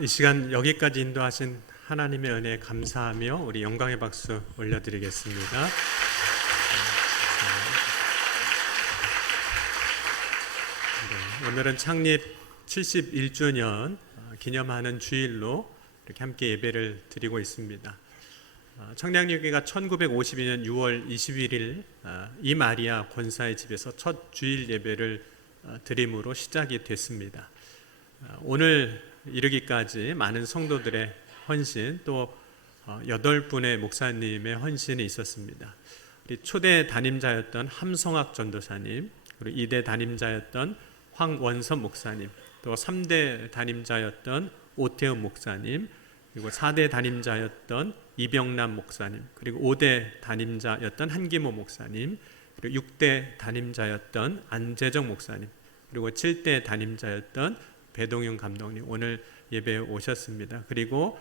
이 시간 여기까지 인도하신 하나님의 은혜에 감사하며 우리 영광의 박수 올려드리겠습니다. 네, 오늘은 창립 71주년 기념하는 주일로 이렇게 함께 예배를 드리고 있습니다. 어, 청량리교회가 1952년 6월 21일 어, 이 마리아 권사의 집에서 첫 주일 예배를 어, 드림으로 시작이 됐습니다. 어, 오늘 이르기까지 많은 성도들의 헌신 또 어, 여덟 분의 목사님의 헌신이 있었습니다. 우리 초대 담임자였던 함성학 전도사님, 그리고 이대 담임자였던 황원섭 목사님, 또 3대 담임자였던 오태훈 목사님, 그리고 4대 담임자였던 이병남 목사님, 그리고 5대 담임자였던 한기모 목사님, 그리고 6대 담임자였던 안재정 목사님, 그리고 7대 담임자였던 배동윤 감독님 오늘 예배에 오셨습니다. 그리고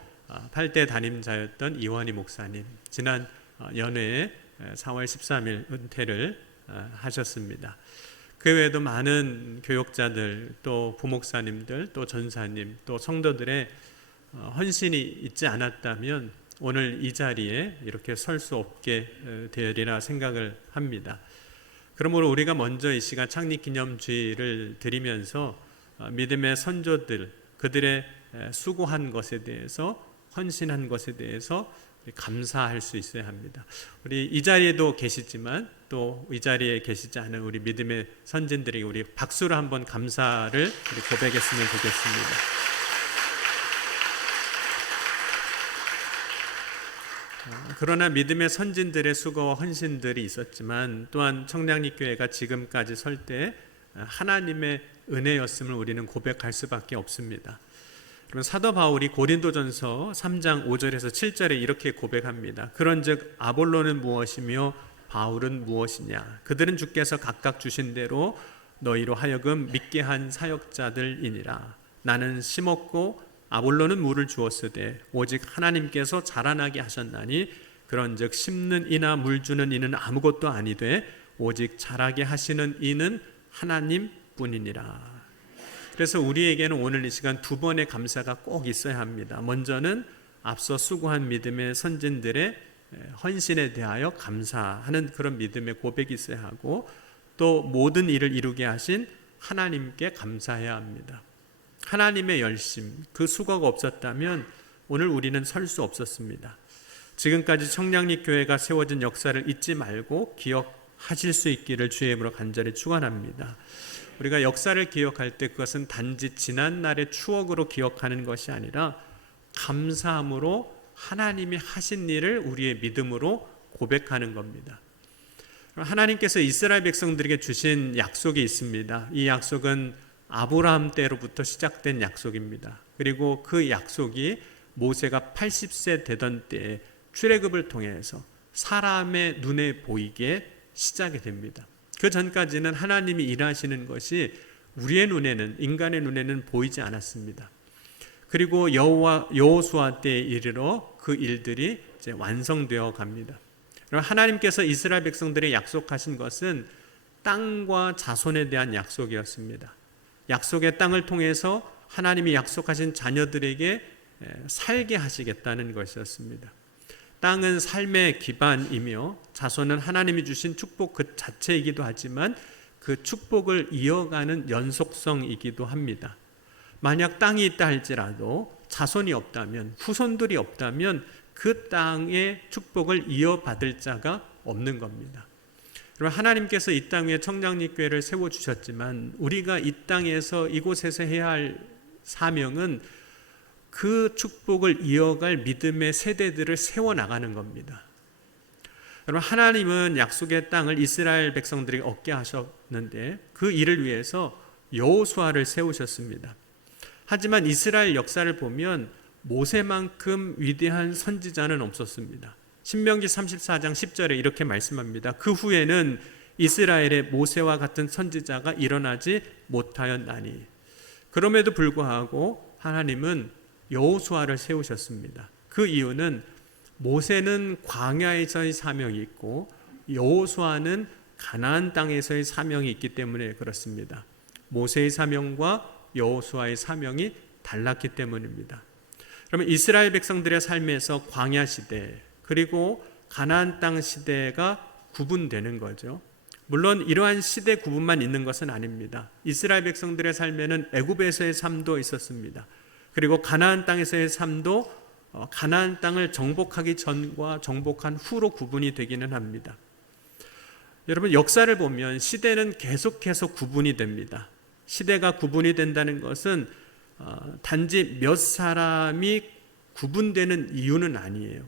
8대 담임자였던 이원희 목사님 지난 어, 연회에 4월 13일 은퇴를 어, 하셨습니다. 그 외에도 많은 교역자들 또 부목사님들 또 전사님 또 성도들의 어, 헌신이 있지 않았다면 오늘 이 자리에 이렇게 설 수 없게 되리라 생각을 합니다. 그러므로 우리가 먼저 이 시간 창립 기념주의를 드리면서 믿음의 선조들 그들의 수고한 것에 대해서 헌신한 것에 대해서 감사할 수 있어야 합니다. 우리 이 자리에도 계시지만 또 이 자리에 계시지 않은 우리 믿음의 선진들에게 우리 박수로 한번 감사를 고백했으면 좋겠습니다. 그러나 믿음의 선진들의 수고와 헌신들이 있었지만 또한 청량리 교회가 지금까지 설 때 하나님의 은혜였음을 우리는 고백할 수밖에 없습니다. 그럼 사도 바울이 고린도전서 3장 5절에서 7절에 이렇게 고백합니다. 그런즉 아볼로는 무엇이며 바울은 무엇이냐? 그들은 주께서 각각 주신 대로 너희로 하여금 믿게 한 사역자들이니라. 나는 심었고 아볼로는 물을 주었으되 오직 하나님께서 자라나게 하셨나니 그런즉 심는 이나 물 주는 이는 아무것도 아니되 오직 자라게 하시는 이는 하나님 뿐이니라. 그래서 우리에게는 오늘 이 시간 두 번의 감사가 꼭 있어야 합니다. 먼저는 앞서 수고한 믿음의 선진들의 헌신에 대하여 감사하는 그런 믿음의 고백이 있어야 하고 또 모든 일을 이루게 하신 하나님께 감사해야 합니다. 하나님의 열심, 그 수고가 없었다면 오늘 우리는 설 수 없었습니다. 지금까지 청량리 교회가 세워진 역사를 잊지 말고 기억하실 수 있기를 주의 이름으로 간절히 축원합니다. 우리가 역사를 기억할 때 그것은 단지 지난 날의 추억으로 기억하는 것이 아니라 감사함으로 하나님이 하신 일을 우리의 믿음으로 고백하는 겁니다. 하나님께서 이스라엘 백성들에게 주신 약속이 있습니다. 이 약속은 아브라함 때로부터 시작된 약속입니다. 그리고 그 약속이 모세가 80세 되던 때에 출애굽을 통해서 사람의 눈에 보이게 시작이 됩니다. 그 전까지는 하나님이 일하시는 것이 우리의 눈에는 인간의 눈에는 보이지 않았습니다. 그리고 여호와 여호수아 때에 이르러 그 일들이 이제 완성되어 갑니다. 하나님께서 이스라엘 백성들의 약속하신 것은 땅과 자손에 대한 약속이었습니다. 약속의 땅을 통해서 하나님이 약속하신 자녀들에게 살게 하시겠다는 것이었습니다. 땅은 삶의 기반이며 자손은 하나님이 주신 축복 그 자체이기도 하지만 그 축복을 이어가는 연속성이기도 합니다. 만약 땅이 있다 할지라도 자손이 없다면 후손들이 없다면 그 땅의 축복을 이어받을 자가 없는 겁니다. 그럼 하나님께서 이 땅에 청량리교회를 세워 주셨지만 우리가 이 땅에서 이곳에서 해야 할 사명은 그 축복을 이어갈 믿음의 세대들을 세워 나가는 겁니다. 여러분 하나님은 약속의 땅을 이스라엘 백성들에게 얻게 하셨는데 그 일을 위해서 여호수아를 세우셨습니다. 하지만 이스라엘 역사를 보면 모세만큼 위대한 선지자는 없었습니다. 신명기 34장 10절에 이렇게 말씀합니다. 그 후에는 이스라엘의 모세와 같은 선지자가 일어나지 못하였나니 그럼에도 불구하고 하나님은 여호수아를 세우셨습니다. 그 이유는 모세는 광야에서의 사명이 있고 여호수아는 가나안 땅에서의 사명이 있기 때문에 그렇습니다. 모세의 사명과 여호수아의 사명이 달랐기 때문입니다. 그러면 이스라엘 백성들의 삶에서 광야 시대 그리고 가나안 땅 시대가 구분되는 거죠. 물론 이러한 시대 구분만 있는 것은 아닙니다. 이스라엘 백성들의 삶에는 애굽에서의 삶도 있었습니다. 그리고 가나안 땅에서의 삶도 어, 가나안 땅을 정복하기 전과 정복한 후로 구분이 되기는 합니다. 여러분 역사를 보면 시대는 계속해서 구분이 됩니다. 시대가 구분이 된다는 것은 어, 단지 몇 사람이 구분되는 이유는 아니에요.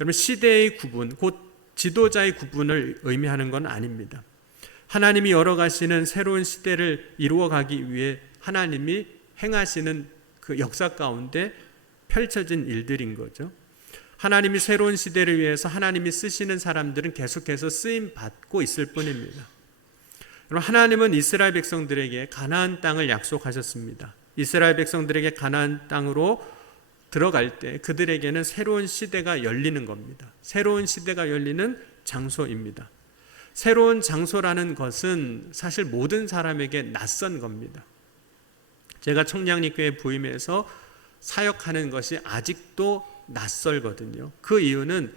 여러분 시대의 구분, 곧 지도자의 구분을 의미하는 건 아닙니다. 하나님이 열어가시는 새로운 시대를 이루어가기 위해 하나님이 행하시는 그 역사 가운데 펼쳐진 일들인 거죠. 하나님이 새로운 시대를 위해서 하나님이 쓰시는 사람들은 계속해서 쓰임 받고 있을 뿐입니다. 여러분 하나님은 이스라엘 백성들에게 가나안 땅을 약속하셨습니다. 이스라엘 백성들에게 가나안 땅으로 들어갈 때 그들에게는 새로운 시대가 열리는 겁니다. 새로운 시대가 열리는 장소입니다. 새로운 장소라는 것은 사실 모든 사람에게 낯선 겁니다. 제가 청량리교회 부임해서 사역하는 것이 아직도 낯설거든요. 그 이유는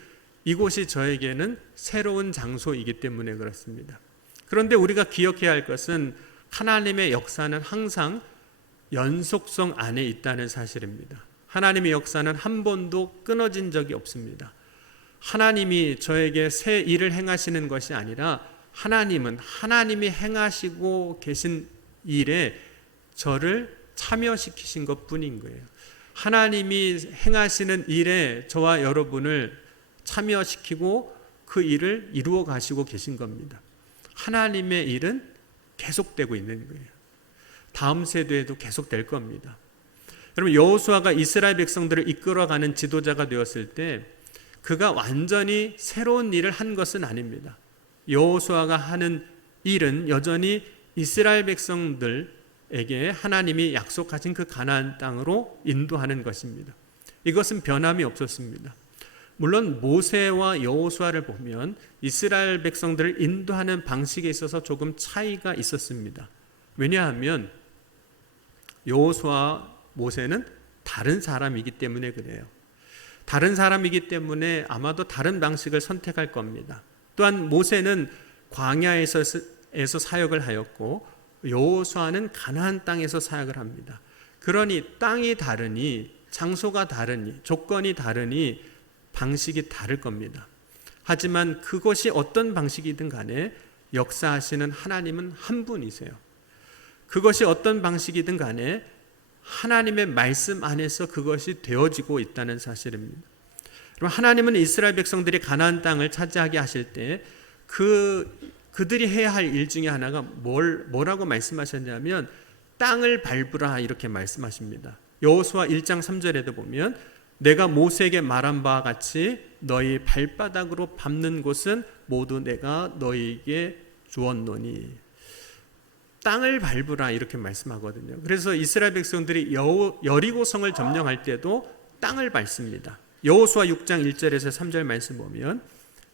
이곳이 저에게는 새로운 장소이기 때문에 그렇습니다. 그런데 우리가 기억해야 할 것은 하나님의 역사는 항상 연속성 안에 있다는 사실입니다. 하나님의 역사는 한 번도 끊어진 적이 없습니다. 하나님이 저에게 새 일을 행하시는 것이 아니라 하나님은 하나님이 행하시고 계신 일에 저를 참여시키신 것 뿐인 거예요. 하나님이 행하시는 일에 저와 여러분을 참여시키고 그 일을 이루어 가시고 계신 겁니다. 하나님의 일은 계속되고 있는 거예요. 다음 세대에도 계속될 겁니다. 여러분 여호수아가 이스라엘 백성들을 이끌어가는 지도자가 되었을 때 그가 완전히 새로운 일을 한 것은 아닙니다. 여호수아가 하는 일은 여전히 이스라엘 백성들 에게 하나님이 약속하신 그 가나안 땅으로 인도하는 것입니다. 이것은 변함이 없었습니다. 물론 모세와 여호수아를 보면 이스라엘 백성들을 인도하는 방식에 있어서 조금 차이가 있었습니다. 왜냐하면 여호수아 모세는 다른 사람이기 때문에 그래요. 다른 사람이기 때문에 아마도 다른 방식을 선택할 겁니다. 또한 모세는 광야에서 에서 사역을 하였고 여호수아는 가나안 땅에서 사역을 합니다. 그러니 땅이 다르니 장소가 다르니 조건이 다르니 방식이 다를 겁니다. 하지만 그것이 어떤 방식이든 간에 역사하시는 하나님은 한 분이세요. 그것이 어떤 방식이든 간에 하나님의 말씀 안에서 그것이 되어지고 있다는 사실입니다. 그럼 하나님은 이스라엘 백성들이 가나안 땅을 차지하게 하실 때 그 그들이 해야 할 일 중에 하나가 뭘 뭐라고 말씀하셨냐면 땅을 밟으라 이렇게 말씀하십니다. 여호수아 1장 3절에도 보면 내가 모세에게 말한 바와 같이 너희 발바닥으로 밟는 곳은 모두 내가 너희에게 주었노니 땅을 밟으라 이렇게 말씀하거든요. 그래서 이스라엘 백성들이 여리고성을 점령할 때도 땅을 밟습니다. 여호수아 6장 1절에서 3절 말씀 보면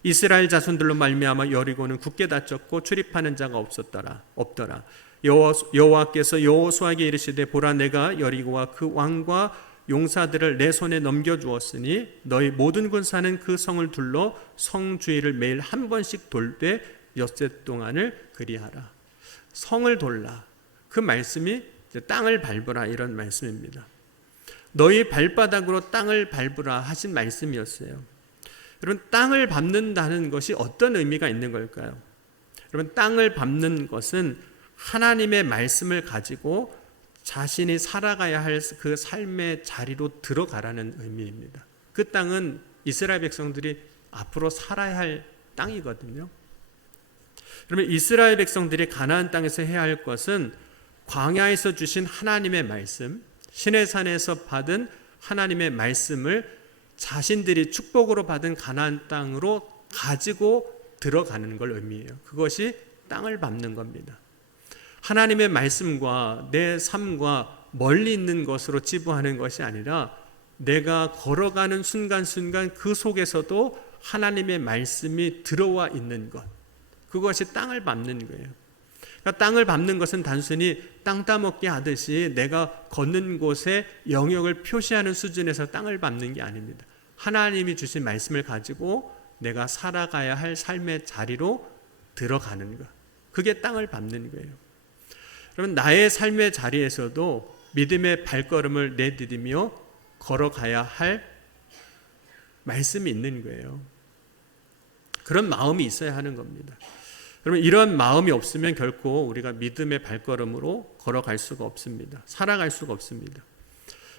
이스라엘 자손들로 말미암아 여리고는 굳게 닫혔고 출입하는 자가 없었더라 없더라 여호와께서 여호수아에게 이르시되 보라 내가 여리고와 그 왕과 용사들을 내 손에 넘겨 주었으니 너희 모든 군사는 그 성을 둘러 성 주위를 매일 한 번씩 돌되 엿새 동안을 그리하라 성을 돌라. 그 말씀이 땅을 밟으라 이런 말씀입니다. 너희 발바닥으로 땅을 밟으라 하신 말씀이었어요. 여러분 땅을 밟는다는 것이 어떤 의미가 있는 걸까요? 여러분 땅을 밟는 것은 하나님의 말씀을 가지고 자신이 살아가야 할 그 삶의 자리로 들어가라는 의미입니다. 그 땅은 이스라엘 백성들이 앞으로 살아야 할 땅이거든요. 그러면 이스라엘 백성들이 가나안 땅에서 해야 할 것은 광야에서 주신 하나님의 말씀, 신의 산에서 받은 하나님의 말씀을 자신들이 축복으로 받은 가나안 땅으로 가지고 들어가는 걸 의미해요. 그것이 땅을 밟는 겁니다. 하나님의 말씀과 내 삶과 멀리 있는 것으로 지부하는 것이 아니라 내가 걸어가는 순간순간 그 속에서도 하나님의 말씀이 들어와 있는 것. 그것이 땅을 밟는 거예요. 그러니까 땅을 밟는 것은 단순히 땅 따먹기 하듯이 내가 걷는 곳에 영역을 표시하는 수준에서 땅을 밟는 게 아닙니다. 하나님이 주신 말씀을 가지고 내가 살아가야 할 삶의 자리로 들어가는 것. 그게 땅을 밟는 거예요. 그러면 나의 삶의 자리에서도 믿음의 발걸음을 내디디며 걸어가야 할 말씀이 있는 거예요. 그런 마음이 있어야 하는 겁니다. 그러면 이런 마음이 없으면 결코 우리가 믿음의 발걸음으로 걸어갈 수가 없습니다. 살아갈 수가 없습니다.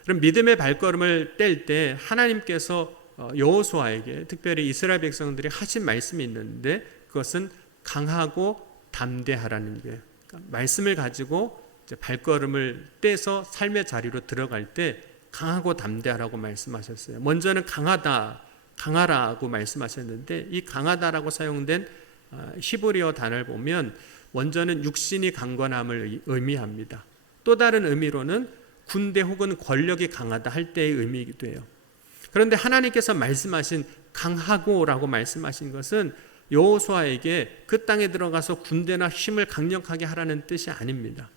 그럼 믿음의 발걸음을 뗄 때 하나님께서 어, 여호수아에게 특별히 이스라엘 백성들이 하신 말씀이 있는데 그것은 강하고 담대하라는 게 그러니까 말씀을 가지고 발걸음을 떼서 삶의 자리로 들어갈 때 강하고 담대하라고 말씀하셨어요. 먼저는 강하다, 강하라고 말씀하셨는데 이 강하다라고 사용된 어, 히브리어 단어를 보면 먼저는 육신이 강건함을 의미합니다. 또 다른 의미로는 군대 혹은 권력이 강하다 할 때의 의미이기도 해요. 그런데 하나님께서 말씀하신 강하고라고 말씀하신 것은 여호수아에게 그 땅에 들어가서 군대나 힘을 강력하게 하라는 뜻이 아닙니다.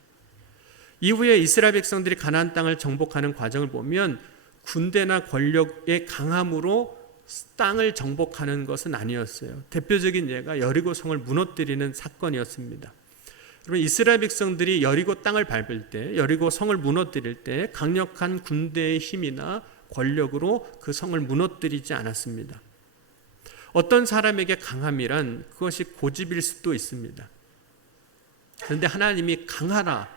이후에 이스라엘 백성들이 가나안 땅을 정복하는 과정을 보면 군대나 권력의 강함으로 땅을 정복하는 것은 아니었어요. 대표적인 예가 여리고 성을 무너뜨리는 사건이었습니다. 그러면 이스라엘 백성들이 여리고 땅을 밟을 때, 여리고 성을 무너뜨릴 때 강력한 군대의 힘이나 권력으로 그 성을 무너뜨리지 않았습니다. 어떤 사람에게 강함이란 그것이 고집일 수도 있습니다. 그런데 하나님이 강하라,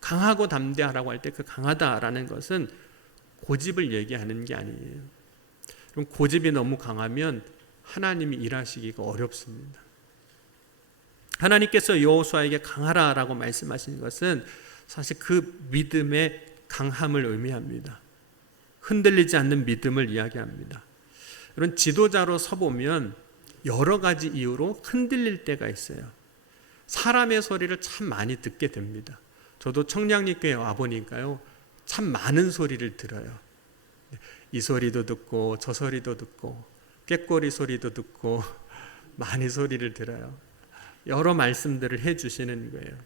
강하고 담대하라고 할 때 그 강하다라는 것은 고집을 얘기하는 게 아니에요. 그럼 고집이 너무 강하면 하나님이 일하시기가 어렵습니다. 하나님께서 여호수아에게 강하라라고 말씀하신 것은 사실 그 믿음의 강함을 의미합니다. 흔들리지 않는 믿음을 이야기합니다. 이런 지도자로 서보면 여러 가지 이유로 흔들릴 때가 있어요. 사람의 소리를 참 많이 듣게 됩니다. 저도 청량리교회 와보니까요, 참 많은 소리를 들어요. 이 소리도 듣고, 저 소리도 듣고, 꾀꼬리 소리도 듣고, 많이 소리를 들어요. 여러 말씀들을 해 주시는 거예요.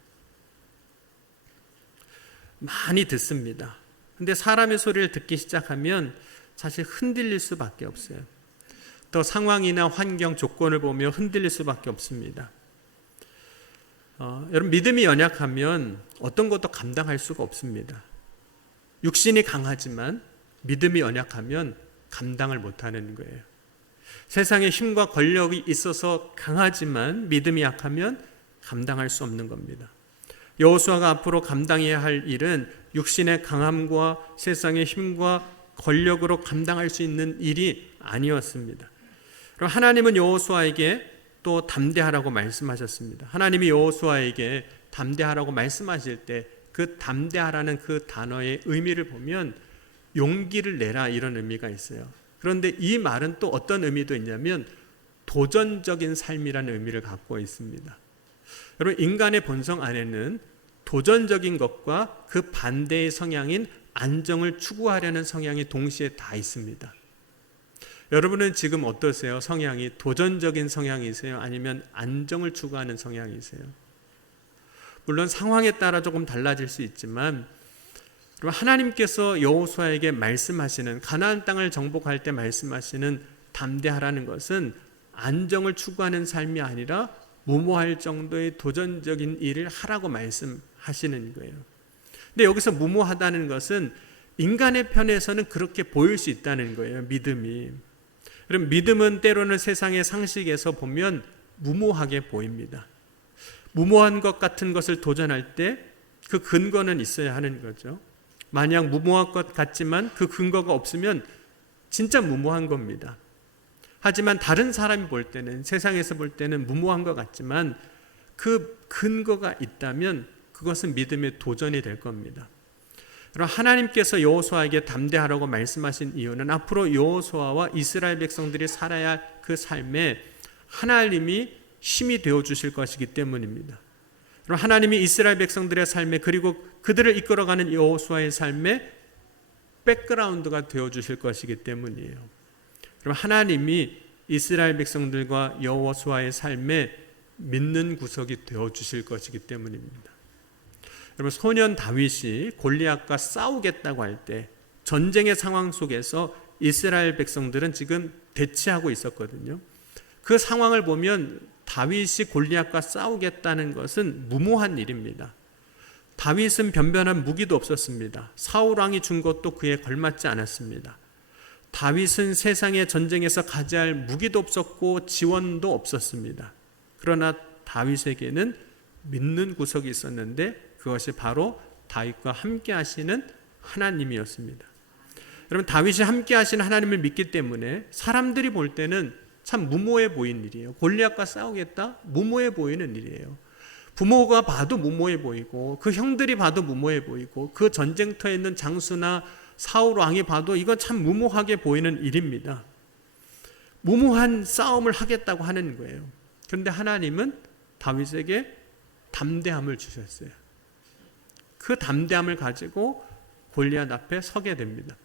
많이 듣습니다. 근데 사람의 소리를 듣기 시작하면 사실 흔들릴 수밖에 없어요. 또 상황이나 환경 조건을 보며 흔들릴 수밖에 없습니다. 어, 여러분 믿음이 연약하면 어떤 것도 감당할 수가 없습니다. 육신이 강하지만 믿음이 연약하면 감당을 못하는 거예요. 세상에 힘과 권력이 있어서 강하지만 믿음이 약하면 감당할 수 없는 겁니다. 여호수아가 앞으로 감당해야 할 일은 육신의 강함과 세상의 힘과 권력으로 감당할 수 있는 일이 아니었습니다. 그럼 하나님은 여호수아에게 또 담대하라고 말씀하셨습니다. 하나님이 여호수아에게 담대하라고 말씀하실 때 그 담대하라는 그 단어의 의미를 보면 용기를 내라 이런 의미가 있어요. 그런데 이 말은 또 어떤 의미도 있냐면 도전적인 삶이라는 의미를 갖고 있습니다. 여러분 인간의 본성 안에는 도전적인 것과 그 반대의 성향인 안정을 추구하려는 성향이 동시에 다 있습니다. 여러분은 지금 어떠세요? 성향이 도전적인 성향이세요? 아니면 안정을 추구하는 성향이세요? 물론 상황에 따라 조금 달라질 수 있지만 하나님께서 여호수아에게 말씀하시는 가나안 땅을 정복할 때 말씀하시는 담대하라는 것은 안정을 추구하는 삶이 아니라 무모할 정도의 도전적인 일을 하라고 말씀하시는 거예요. 근데 여기서 무모하다는 것은 인간의 편에서는 그렇게 보일 수 있다는 거예요. 믿음이. 그럼 믿음은 때로는 세상의 상식에서 보면 무모하게 보입니다. 무모한 것 같은 것을 도전할 때 그 근거는 있어야 하는 거죠. 만약 무모할 것 같지만 그 근거가 없으면 진짜 무모한 겁니다. 하지만 다른 사람이 볼 때는 세상에서 볼 때는 무모한 것 같지만 그 근거가 있다면 그것은 믿음의 도전이 될 겁니다. 그럼 하나님께서 여호수아에게 담대하라고 말씀하신 이유는 앞으로 여호수아와 이스라엘 백성들이 살아야 할 그 삶에 하나님이 힘이 되어 주실 것이기 때문입니다. 그럼 하나님이 이스라엘 백성들의 삶에 그리고 그들을 이끌어가는 여호수아의 삶에 백그라운드가 되어 주실 것이기 때문이에요. 그럼 하나님이 이스라엘 백성들과 여호수아의 삶에 믿는 구석이 되어 주실 것이기 때문입니다. 여러분 소년 다윗이 골리앗과 싸우겠다고 할 때 전쟁의 상황 속에서 이스라엘 백성들은 지금 대치하고 있었거든요. 그 상황을 보면 다윗이 골리앗과 싸우겠다는 것은 무모한 일입니다. 다윗은 변변한 무기도 없었습니다. 사울 왕이 준 것도 그에 걸맞지 않았습니다. 다윗은 세상의 전쟁에서 가져야 할 무기도 없었고 지원도 없었습니다. 그러나 다윗에게는 믿는 구석이 있었는데 그것이 바로 다윗과 함께 하시는 하나님이었습니다. 여러분 다윗이 함께 하시는 하나님을 믿기 때문에 사람들이 볼 때는 참 무모해 보이는 일이에요. 골리앗과 싸우겠다? 무모해 보이는 일이에요. 부모가 봐도 무모해 보이고 그 형들이 봐도 무모해 보이고 그 전쟁터에 있는 장수나 사울 왕이 봐도 이건 참 무모하게 보이는 일입니다. 무모한 싸움을 하겠다고 하는 거예요. 그런데 하나님은 다윗에게 담대함을 주셨어요. 그 담대함을 가지고 골리앗 앞에 서게 됩니다.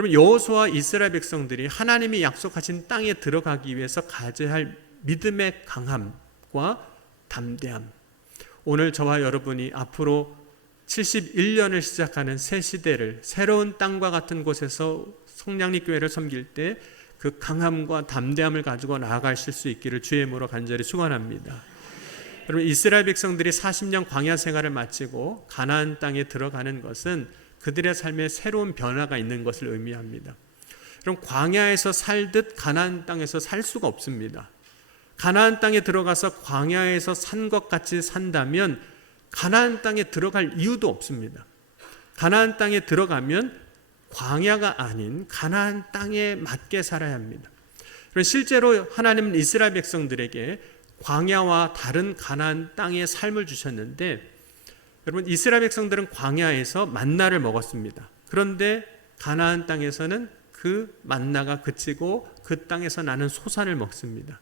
여러분 여호수아 이스라엘 백성들이 하나님이 약속하신 땅에 들어가기 위해서 가져야 할 믿음의 강함과 담대함. 오늘 저와 여러분이 앞으로 71년을 시작하는 새 시대를 새로운 땅과 같은 곳에서 성량리 교회를 섬길 때 그 강함과 담대함을 가지고 나아가실 수 있기를 주의 이름으로 간절히 축원합니다. 여러분 이스라엘 백성들이 40년 광야 생활을 마치고 가나안 땅에 들어가는 것은 그들의 삶에 새로운 변화가 있는 것을 의미합니다. 그럼 광야에서 살듯 가나안 땅에서 살 수가 없습니다. 가나안 땅에 들어가서 광야에서 산 것 같이 산다면 가나안 땅에 들어갈 이유도 없습니다. 가나안 땅에 들어가면 광야가 아닌 가나안 땅에 맞게 살아야 합니다. 실제로 하나님은 이스라엘 백성들에게 광야와 다른 가나안 땅의 삶을 주셨는데 여러분 이스라엘 백성들은 광야에서 만나를 먹었습니다. 그런데 가나안 땅에서는 그 만나가 그치고 그 땅에서 나는 소산을 먹습니다.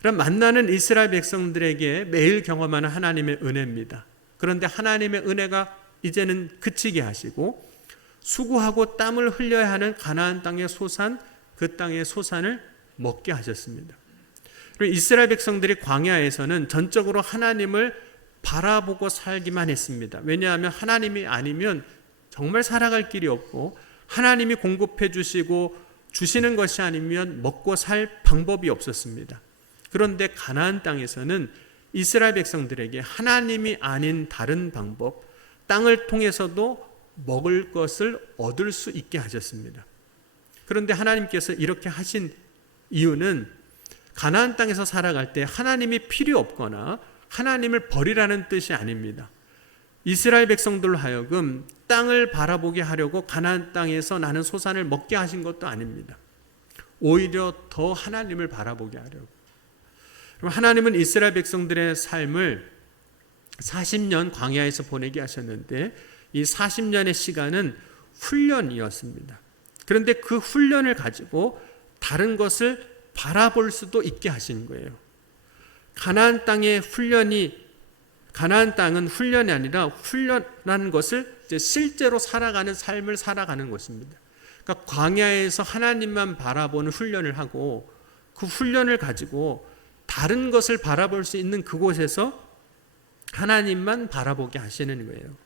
그럼 만나는 이스라엘 백성들에게 매일 경험하는 하나님의 은혜입니다. 그런데 하나님의 은혜가 이제는 그치게 하시고 수고하고 땀을 흘려야 하는 가나안 땅의 소산 그 땅의 소산을 먹게 하셨습니다. 그리고 이스라엘 백성들이 광야에서는 전적으로 하나님을 바라보고 살기만 했습니다. 왜냐하면 하나님이 아니면 정말 살아갈 길이 없고 하나님이 공급해 주시고 주시는 것이 아니면 먹고 살 방법이 없었습니다. 그런데 가나안 땅에서는 이스라엘 백성들에게 하나님이 아닌 다른 방법, 땅을 통해서도 먹을 것을 얻을 수 있게 하셨습니다. 그런데 하나님께서 이렇게 하신 이유는 가나안 땅에서 살아갈 때 하나님이 필요 없거나 하나님을 버리라는 뜻이 아닙니다. 이스라엘 백성들로 하여금 땅을 바라보게 하려고 가나안 땅에서 나는 소산을 먹게 하신 것도 아닙니다. 오히려 더 하나님을 바라보게 하려고. 그럼 하나님은 이스라엘 백성들의 삶을 40년 광야에서 보내게 하셨는데 이 40년의 시간은 훈련이었습니다. 그런데 그 훈련을 가지고 다른 것을 바라볼 수도 있게 하신 거예요. 가나안 땅의 훈련이 가나안 땅은 훈련이 아니라 훈련하는 것을 실제로 살아가는 삶을 살아가는 것입니다. 그러니까 광야에서 하나님만 바라보는 훈련을 하고 그 훈련을 가지고 다른 것을 바라볼 수 있는 그곳에서 하나님만 바라보게 하시는 거예요.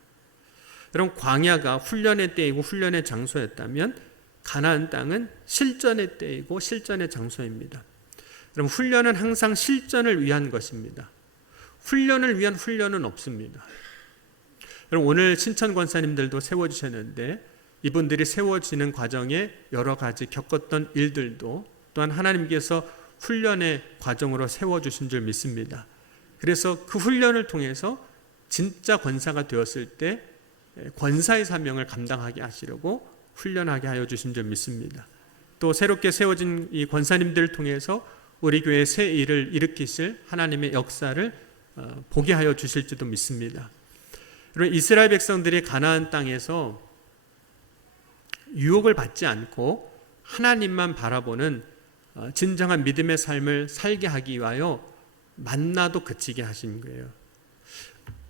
그럼 광야가 훈련의 때이고 훈련의 장소였다면 가나안 땅은 실전의 때이고 실전의 장소입니다. 그럼 훈련은 항상 실전을 위한 것입니다. 훈련을 위한 훈련은 없습니다. 그럼 오늘 신천 권사님들도 세워 주셨는데 이분들이 세워지는 과정에 여러 가지 겪었던 일들도 또한 하나님께서 훈련의 과정으로 세워 주신 줄 믿습니다. 그래서 그 훈련을 통해서 진짜 권사가 되었을 때 권사의 사명을 감당하게 하시려고 훈련하게 하여 주신 줄 믿습니다. 또 새롭게 세워진 이 권사님들을 통해서 우리 교회 새 일을 일으키실 하나님의 역사를 어, 보게 하여 주실지도 믿습니다. 그리고 이스라엘 백성들이 가나안 땅에서 유혹을 받지 않고 하나님만 바라보는 어, 진정한 믿음의 삶을 살게 하기 위하여 만나도 그치게 하신 거예요.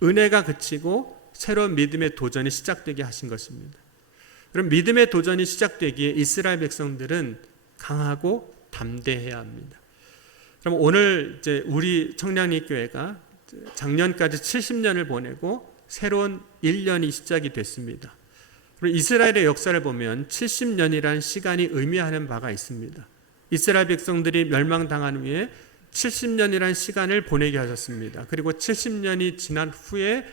은혜가 그치고 새로운 믿음의 도전이 시작되게 하신 것입니다. 그럼 믿음의 도전이 시작되기에 이스라엘 백성들은 강하고 담대해야 합니다. 그럼 오늘 이제 우리 청량리 교회가 작년까지 70년을 보내고 새로운 1년이 시작이 됐습니다. 그리고 이스라엘의 역사를 보면 70년이란 시간이 의미하는 바가 있습니다. 이스라엘 백성들이 멸망당한 후에 70년이란 시간을 보내게 하셨습니다. 그리고 70년이 지난 후에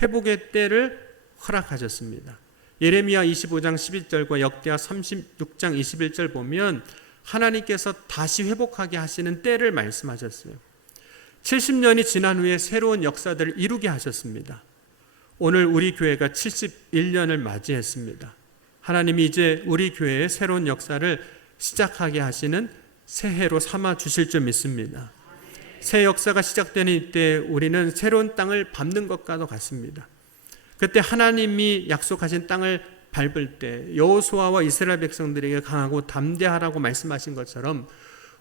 회복의 때를 허락하셨습니다. 예레미야 25장 11절과 역대하 36장 21절 보면 하나님께서 다시 회복하게 하시는 때를 말씀하셨어요. 70년이 지난 후에 새로운 역사들을 이루게 하셨습니다. 오늘 우리 교회가 71년을 맞이했습니다. 하나님이 이제 우리 교회의 새로운 역사를 시작하게 하시는 새해로 삼아 주실 줄 믿습니다. 새 역사가 시작되는 이때 우리는 새로운 땅을 밟는 것과도 같습니다. 그때 하나님이 약속하신 땅을 밟을 때 여호수아와 이스라엘 백성들에게 강하고 담대하라고 말씀하신 것처럼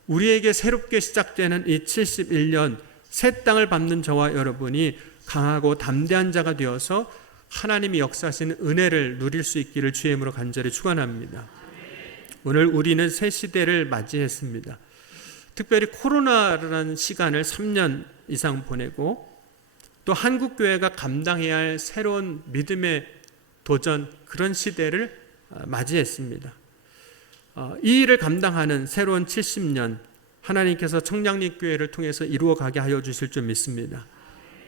우리에게 새롭게 시작되는 이 71년 새 땅을 밟는 저와 여러분이 강하고 담대한 자가 되어서 하나님이 역사하시는 은혜를 누릴 수 있기를 주의 이름으로 간절히 축원합니다. 오늘 우리는 새 시대를 맞이했습니다. 특별히 코로나라는 시간을 3년 이상 보내고 또 한국 교회가 감당해야 할 새로운 믿음의 도전 그런 시대를 어, 맞이했습니다. 어, 이 일을 감당하는 새로운 70년 하나님께서 청량리 교회를 통해서 이루어 가게 하여 주실 줄 믿습니다.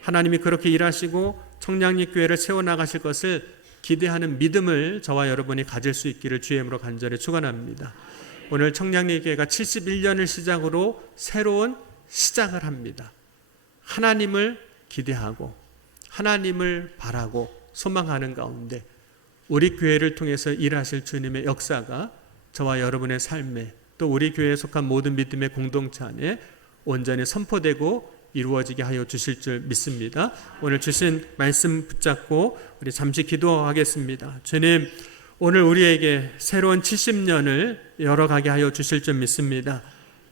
하나님이 그렇게 일하시고 청량리 교회를 세워 나가실 것을 기대하는 믿음을 저와 여러분이 가질 수 있기를 주의 이름으로 간절히 축원합니다. 오늘 청량리 교회가 71년을 시작으로 새로운 시작을 합니다. 하나님을 기대하고 하나님을 바라고 소망하는 가운데 우리 교회를 통해서 일하실 주님의 역사가 저와 여러분의 삶에 또 우리 교회에 속한 모든 믿음의 공동체 안에 온전히 선포되고 이루어지게 하여 주실 줄 믿습니다. 오늘 주신 말씀 붙잡고 우리 잠시 기도하겠습니다. 주님, 오늘 우리에게 새로운 70년을 열어가게 하여 주실 줄 믿습니다.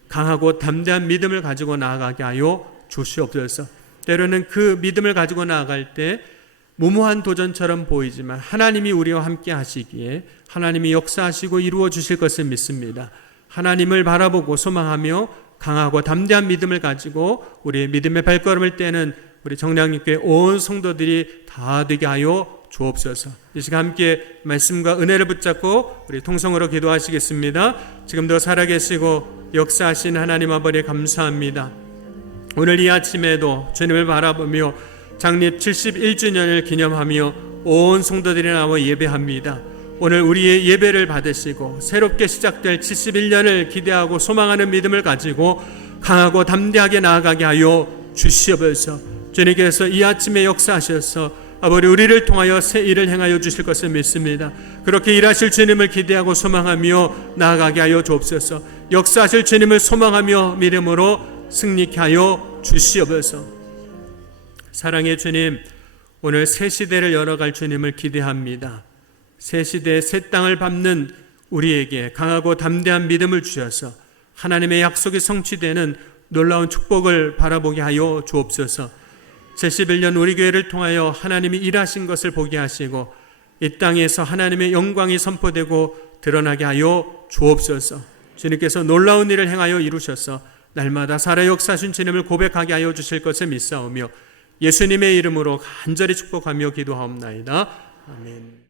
강하고 담대한 믿음을 가지고 나아가게 하여 주시옵소서. 때로는 그 믿음을 가지고 나아갈 때 무모한 도전처럼 보이지만 하나님이 우리와 함께 하시기에 하나님이 역사하시고 이루어 주실 것을 믿습니다. 하나님을 바라보고 소망하며 강하고 담대한 믿음을 가지고 우리의 믿음의 발걸음을 떼는 우리 정량님께 온 성도들이 다 되게 하여 주옵소서. 이 시간 함께 말씀과 은혜를 붙잡고 우리 통성으로 기도하시겠습니다. 지금도 살아계시고 역사하신 하나님 아버지 감사합니다. 오늘 이 아침에도 주님을 바라보며 장립 71주년을 기념하며 온 성도들이 나와 예배합니다. 오늘 우리의 예배를 받으시고 새롭게 시작될 71년을 기대하고 소망하는 믿음을 가지고 강하고 담대하게 나아가게 하여 주시옵소서. 주님께서 이 아침에 역사하셔서 아버지 우리를 통하여 새 일을 행하여 주실 것을 믿습니다. 그렇게 일하실 주님을 기대하고 소망하며 나아가게 하여 주옵소서. 역사하실 주님을 소망하며 믿음으로 승리케 하여 주시옵소서. 사랑의 주님, 오늘 새 시대를 열어갈 주님을 기대합니다. 새 시대의 새 땅을 밟는 우리에게 강하고 담대한 믿음을 주셔서 하나님의 약속이 성취되는 놀라운 축복을 바라보게 하여 주옵소서. 71년 우리 교회를 통하여 하나님이 일하신 것을 보게 하시고 이 땅에서 하나님의 영광이 선포되고 드러나게 하여 주옵소서. 주님께서 놀라운 일을 행하여 이루셔서 날마다 살아 역사하신 주님을 고백하게 하여 주실 것을 믿사오며 예수님의 이름으로 간절히 축복하며 기도하옵나이다. 아멘.